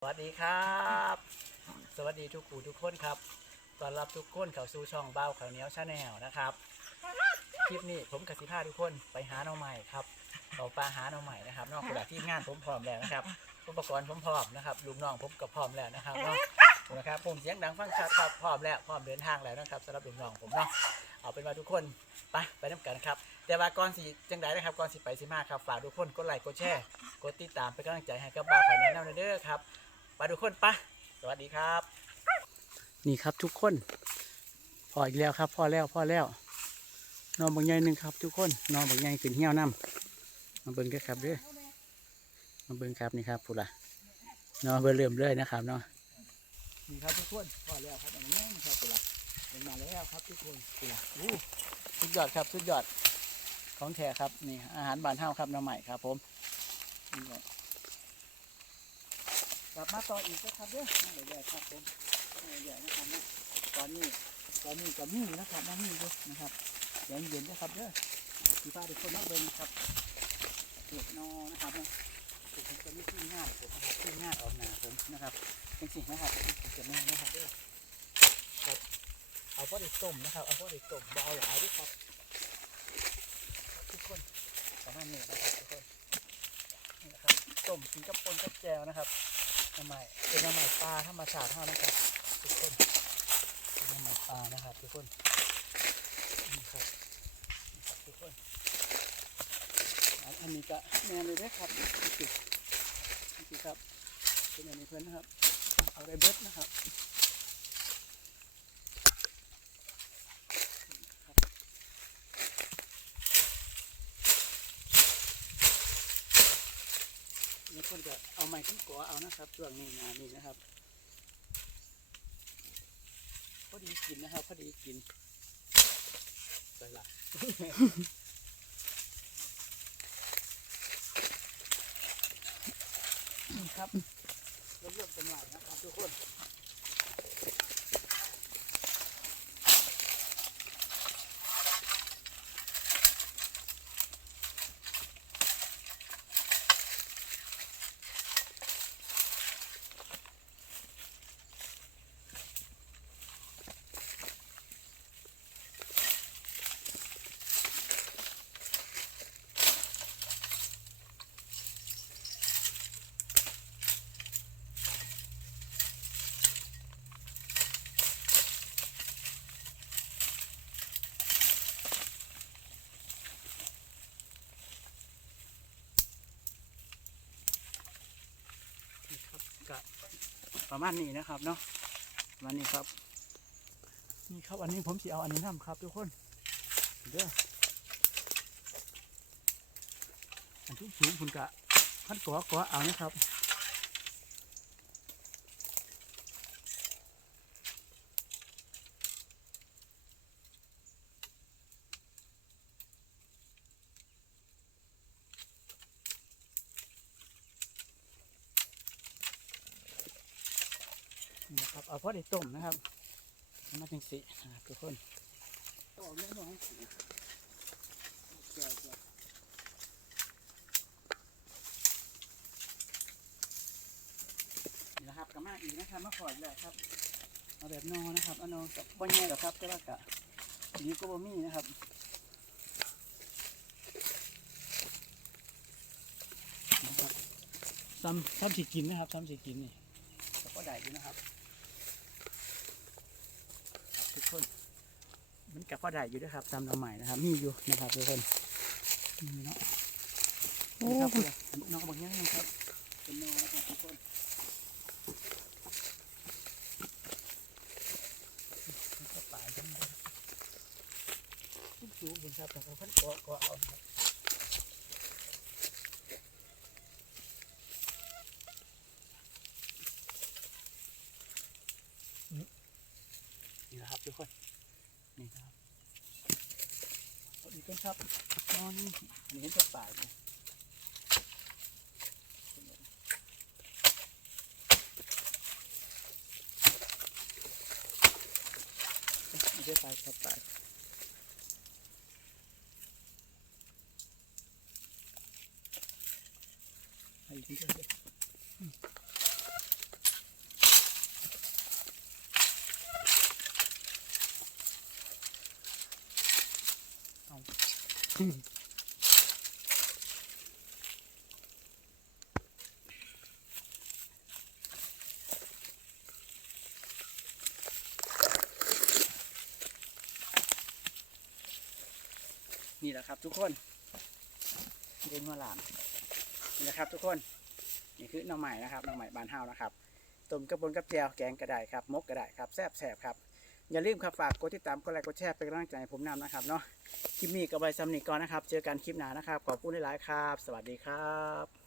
สวัสดีครับ สวัสดีทุกผู้ทุกคนครับต้อนรับทุกคนเข้าสู่ช่องเบ้าข้าวเหนียวชาแนลนะครับ คลิปนี้ผมกับสิพาทุกคนไปหาหน่อใหม่ครับเอาปลาหาหน่อใหม่นะครับ นอกจากที่งานผมพร้อมแล้วนะครับ อุปกรณ์ผมพร้อมนะครับลูกน้องผมก็พร้อมแล้วนะครับเนาะนะครับผมเสียงดังฟังชัดครับพร้อมแล้วพร้อมเดินทางแล้วนะครับสำหรับลูกน้องผมเนาะเอาเป็นว่าทุกคนไปไปน้ำกันครับ แต่ว่าก่อนสิจังไดนะครับก่อนสิไปสิมาครับฝากทุกคนกดไลค์กดแชร์กดติดตามเป็นกำลังใจให้กับบ่าไผ่แนะนำเด้อครับ ไปทุกคนปะสวัสดีครับ นี่ครับทุกคน พออีกแล้วครับ พอแล้วพอแล้ว นอนบางใหญ่หนึ่งครับ ทุกคนนอนบางใหญ่ขึ้นเหี้ยวน้ำมาเบิ่งกันครับเด้อมาเบิ่งครับนี่ครับพูดละนอนเบิ่งเริ่มเลยนะครับเนาะนี่ครับทุกคนพอแล้วครับอย่างนี้นะครับพูดละเป็นมาแล้วครับทุกคนพูดละอู้สุดยอดครับสุดยอดของแท้ครับนี่อาหารบานเท่าครับน้ำใหม่ครับ ผมนี่ครับ กลับมาต่ออีกนะครับเด้อมาเรื่อยๆครับผมมาเรื่อยๆนะครับนะตอนนี้ตอนนี้ก็มีนะครับมามีอยู่นะครับเย็นเย็นนะครับเด้อที่ฟ้าทุกคนมาเบิ่งครับเล็กนอนะครับนะผมจะมีที่งานผมนะครับที่งานออกหนาผมนะครับเป็นสิ่งนะครับเป็นจะแม่นะครับเด้อครับเอาพอได้ต้มนะครับเอาพอได้ต้มบ่เอาหลายด้วยครับทุกคนประมาณนี้นะครับทุกคนนี่นะครับต้มกินกับปนกับแจวนะครับ น้ำใหม่เป็นน้ำใหม่ปลาธรรมชาติเท่านั้นครับทุกคนน้ำใหม่ปลานะครับทุกคนนี่ครับทุกคนอันนี้ก็แมนเลยนะครับนี่สิสิครับเป็นอันนี้เพื่อนนะครับเอาไรเบิดนะครับ นี่เพื่นจะเอาไม้ขึ้นกัวเอานะครับช่วงนี้นานี่นะครับพอดีกินนะครับพอดีกินไปละครับเริ่มเริ่มเป็นไหวนะครับทุกคนครับกะ ประมาณนี้นะครับเนาะประมาณนี้ครับ นี่ครับอันนี้ผมจะเอาอันนี้ทำครับ ทุกคนเด้ออันที่สูงคุณกะพันก่อก่อเอานะครับ ครับเอาพอได้ต้มนะครับ มาจังสินะครับทุกคนต่อเรื่องของสีแก่ๆนี่นะครับกระมาอีกนะครับมาขอดเลยครับเอาแบบนอนะครับเอานอกับบ่แง่หรอกครับแต่ว่ากะดีก็บ่มีนะครับนะครับซ้ำซ้ำสิกินนะครับซ้ำสิกินนี่แต่ก็ได้อยู่นะครับ ทุกคน มัน กับก็ได้อยู่ด้วยครับตามลำใหม่นะครับมีอยู่นะครับทุกคนนี่เนาะนี่ครับคุณน้องบางอย่างนะครับเป็นน้องนะครับทุกคนแล้วก็ป่าจังเลยสูงๆคุณครับแต่เขาพันเกาะเกาะเอาครับนี่นะครับทุกคน นี่นะครับ เอาอีกเป็นครับนอนนี่เห็นแต่ป่าเลยไม่ใช่ปลาครับปลาให้กินด้วย นี่แหละครับทุกคนเรียนหัวหลานนี่แหละครับ ทุกคนนี่คือหน้ำใหม่นะครับหน้ำใหม่บานเฮานะครับต้มกระปนกับแจวแกงก็ได้ครับมกก็ได้ครับแซ่บแซ่บครับ อย่าลืมครับฝากกดติดตามกดไลค์กดแชร์เป็นกำลังใจให้ผมนำนะครับเนาะคลิปนี้ก็ไปซ้ำนิกก่อนนะครับ เจอกันคลิปหน้านะครับ ขอบคุณหลายๆครับ สวัสดีครับ